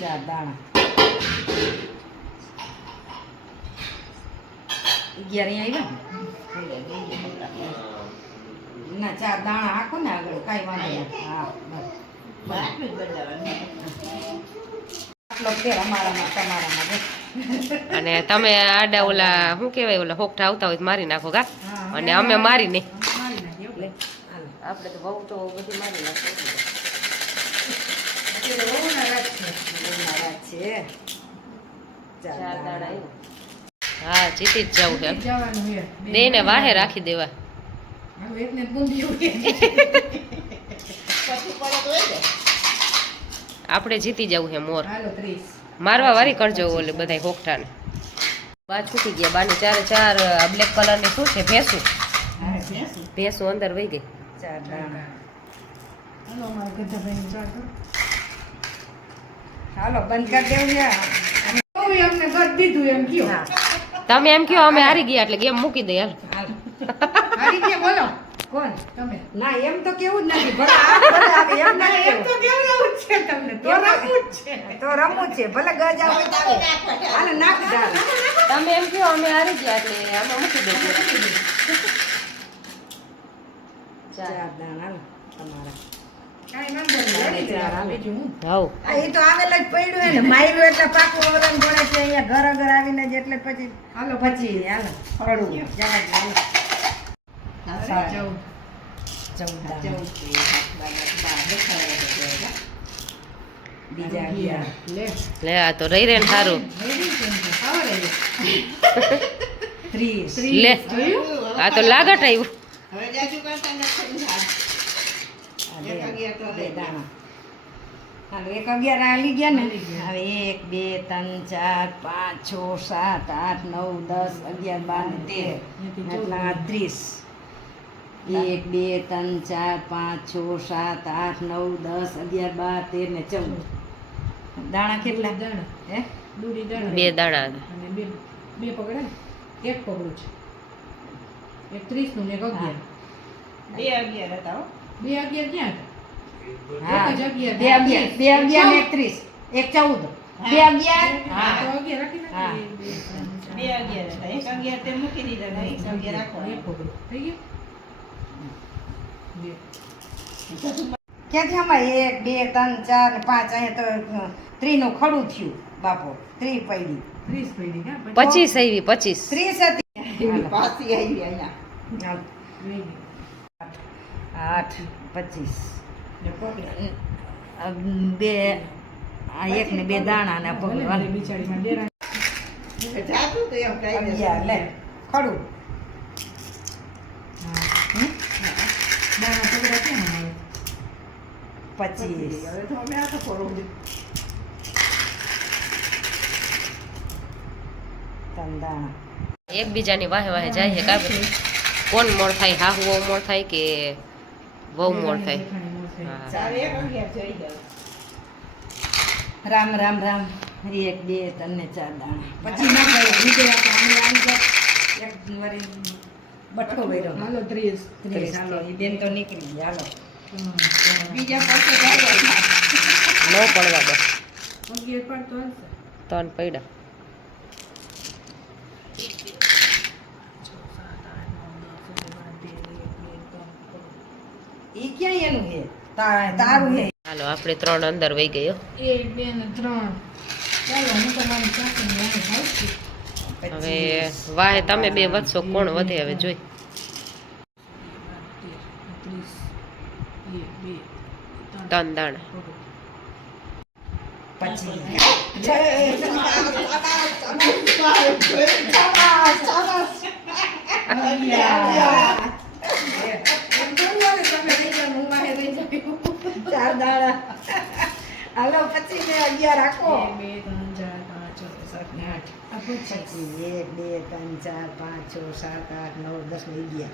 4 દાણા 11 આવ્યા ના 4 દાણા આખો ને આગળ કાંઈ વાંધો નથી. હા અને તમે આડા ઓલા શું કહેવાય ઓલા હોકઠા આવતા હોય મારી નાખો કા અને અમે મારી નહીં આપણે તો બહુ તો બધી મારી નાખો હા જીતી જ જવું છે બે ને વાહે રાખી દેવા આપણે જીતી જવું છે મોર મારવા વારી કરજો ઓલે બધા હોકઠા ને બા છૂટી ગયા બાની 4 બ્લેક કલર ની શું છે ભેંસું ભેંસું અંદર વહી ગઈ 4 દાણા હાલો બંધ કરી દેવું તમે એમ કયો અમે હારી ગયા એટલે ગેમ મૂકી દઈએ હારી ગયા બોલો કોણ તમે ના એમ તો કેવું જ નથી ભલે એમ ના એમ તો કેવું જ છે તમને તો રમવું જ છે ભલે ગજા હોય તો હાલે નાખ દા તમે એમ કયો અમે હારી ગયા એટલે અમે મૂકી દઈએ 4 દાણા તમારા એ તો આગળ જ પડ્યું હે ને માર્યું એટલે પાકું વરણ પડે છે અહીંયા ઘર ઘર આવીને જ એટલે પછી હાલો પછી હાલો પડું લે આ તો રહી રે સારું 30 લે આ તો લાગટ આવ્યું હાલો 11 આવી ગયા ને હવે 1 2 3 4 5 6 7 8 9 10 11 12 13 1 2 3 4 5 6 7 8 9 10 11 12 13 ને 14 દાણા કેટલા દાણા હે દૂડી દાણા 2 દાણા અને બે પકડે એક પકડું છે એક 30 નું ને 11 હતા 2 11 ક્યાં હતા એક જ 11 ને 30 એક 14 2 11 હા તો 11 રાખી નાખી 2 11 હતા એક 11 તે મૂકી દીધા ને 11 રાખો એક પકડું થઈ ગયું ક્યાંથી આમાં 1 2 3 4 5 અહીંયા તો 3 નું ખડું થયું બાપો 3 પડી 30 પડી કે 25 આવી 25 30 હતી પાછી આવી અહીંયા 8 25 બે એક ને 2 દાણા ને પકડવા બિચારીમાં ડેરા જાતું તો એમ કાઈ લે ખડું દાણા પકડા કેમ 25 હવે તો અમે આ તો ખોરું દાણા એકબીજાની વાહે વાહે જાય છે કાબે કોણ મોર થાય હાહુ મોર થાય કે બહુ મોર થાય રામ રામ રામ 1 2 3 4 દાણા પછી ના ગયો બીજે આપણે આવી જાય એક વરી બઠો વઈરો હાલો 30 હાલો ઈ બેન તો નીકળી ગયા હાલો બીજા પાસે જાય નો પડવા દે અગિયાર પર તો ત્રણ પૈડા ઈ ક્યાં એનું છે તારું છે હાલો આપણે 3 અંદર વહી ગયો 1 2 ને 3 ચાલો હું તમારી સાથે વાહે જાઉં છું હવે વાહે તમે બે વધશો કોણ વધે હવે જોઈ 3 દાણા પછી ચાર દાડા હાલો પછી ને 11 રાખો 2 3 4 5 6 7 8 પછી 1 2 3 4 5 6 7 8 9 10 ને 11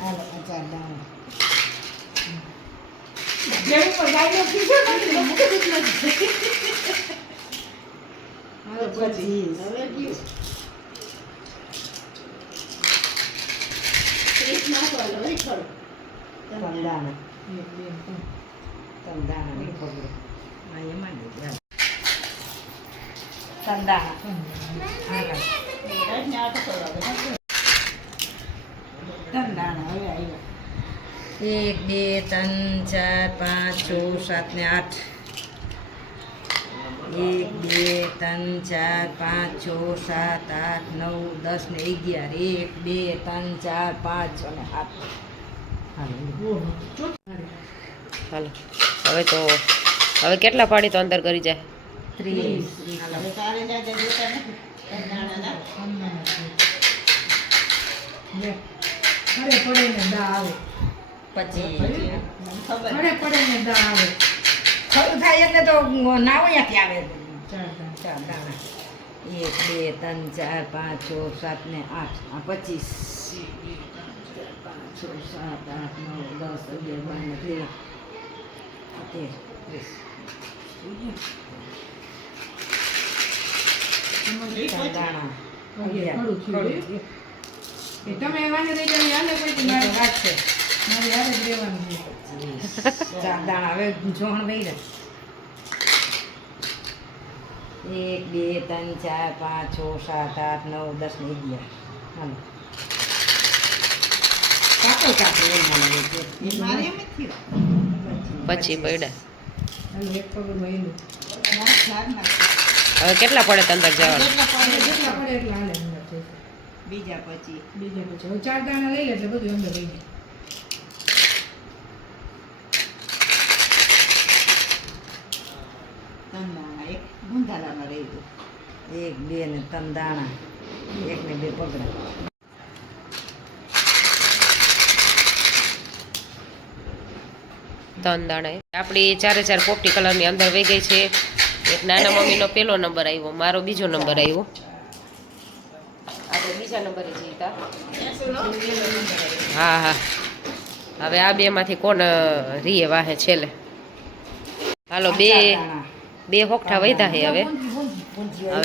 હાલો 4 દાણા જેવું પર ગાયો કીધો નથી મૂકી દીધું નથી હાલો પછી હવે ગયું 30 નાખો હાલો ખરો દાણા 1 2 3 તંદાણા બે પગડું એમાં તંદાણા હવે આવ્યા 1 2 3 4 5 6 7 ને 8 1 2 3 4 5 6 7 8 9 10 ને 11 1 2 3 4 5 અને 7 હાલો હવે તો હવે કેટલા પાડી તો અંદર કરી જાય 30 થાય એટલે તો નાવયાથી આવે 4 દાણા 1 2 3 4 5 6 7 ને 8 આ 25 5 6 7 8 9 10 11 12 દાણા તમે વાને રહી જાય આને કોઈ મારે રાખશે મારે યાર જ રહેવાનું છે 4 દાણા હવે જોણ વઈ રહે 1 2 3 4 5 6 7 8 9 10 ને 11 હાલો કાપો કાપો એ મારે એમ જ થયું પછી બૈડા હાલો એક પગલું વઈલું હવે કેટલા પડે તો અંદર જવાનું જેટલા પડે એટલા હાલે અંદર છે બીજા પછી હવે 4 દાણા લઈ લે એટલે બધું અંદર લઈ જાય એક ગુંધાલામાં રહી ગયું 1 2 ને 3 દાણા 1 ને 2 પગડા ત્રણ દાણા આપણી 4 પોપટી કલરની અંદર વહી ગઈ છે એક નાના મમ્મીનો પહેલો નંબર આવ્યો મારો બીજો નંબર આવ્યો આપણે બીજા નંબરે જીતા હા હા હવે આ બેમાંથી કોણ રીએ વાહે છેલ્લે હાલો બે હોકઠા વધ્યા છે હવે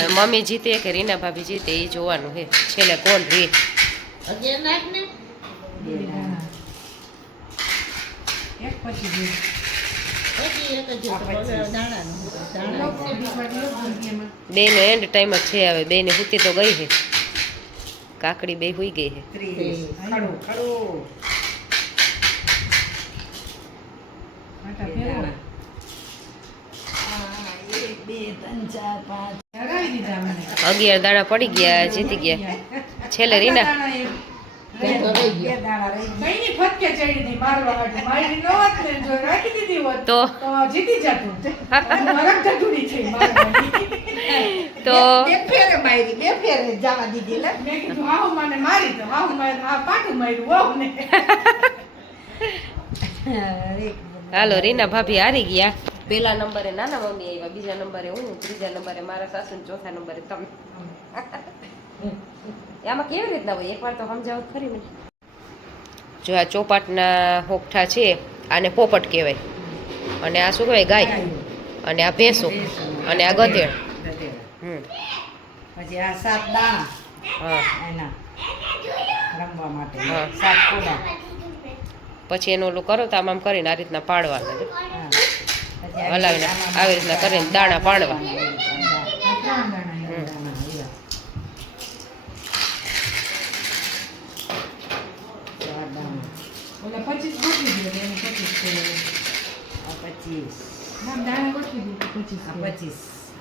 મમ્મી જીતે કે રીના ભાભી જીતે એ જોવાનું છે છેલ્લે કોણ રી બેનો એન્ડ ટાઈમ જ છે હવે બેને હુતી તો ગઈ છે કાકડી બે હુઈ ગઈ છે અગિયાર દાણા પડી ગયા જીતી ગયા છેલ્લે રીના તો હાલો રીના ભાભી હારી ગયા પહેલા નંબરે નાના મમ્મી આવ્યા બીજા નંબરે હું ત્રીજા નંબરે મારા સાસુ ચોથા નંબરે તમે આમાં કેવી રીતના હોય એકવાર તો સમજાવો ખરી મને જો આ ચોપાટના હોકઠા છે આને પોપટ કહેવાય અને આ શું કહેવાય ગાય અને આ ભેંસો અને આ ગધેડ પછી આ 7 દાણા હા એના રમવા માટે હા 7 કોડા પછી એનું ઓલું કરો તો આમ કરીને આ રીતના પાડવાના હલાવીને આવી રીતના કરીને દાણા પાડવા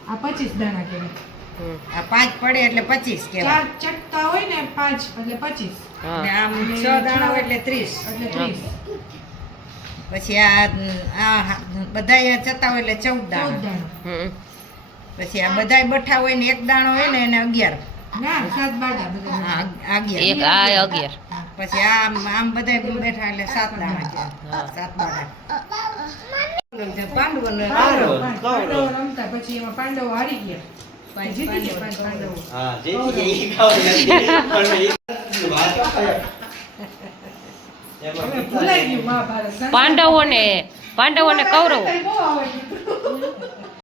આ 25 દાણા કહેવાય આ 5 પડે એટલે 25 કહેવાય 4 ચટકા હોય ને 5 એટલે 25 અને આમ 6 દાણા હોય એટલે 30 એટલે 30 પછી આ બધાય ચતા હોય એટલે 14 દાણા પછી આ બધાય બઠા હોય ને એક દાણો હોય ને એને 11 ના 7 બાડા બધા 11 એક આ 11 પછી આમ બધાય બેઠા એટલે 7 દાણા છે 7 બાડા પાંડવો રમતા પછી એમાં પાંડવો હારી ગયા જીતી ગયા પાંડવો હા જીતી ગયા પાંડવોને કૌરવ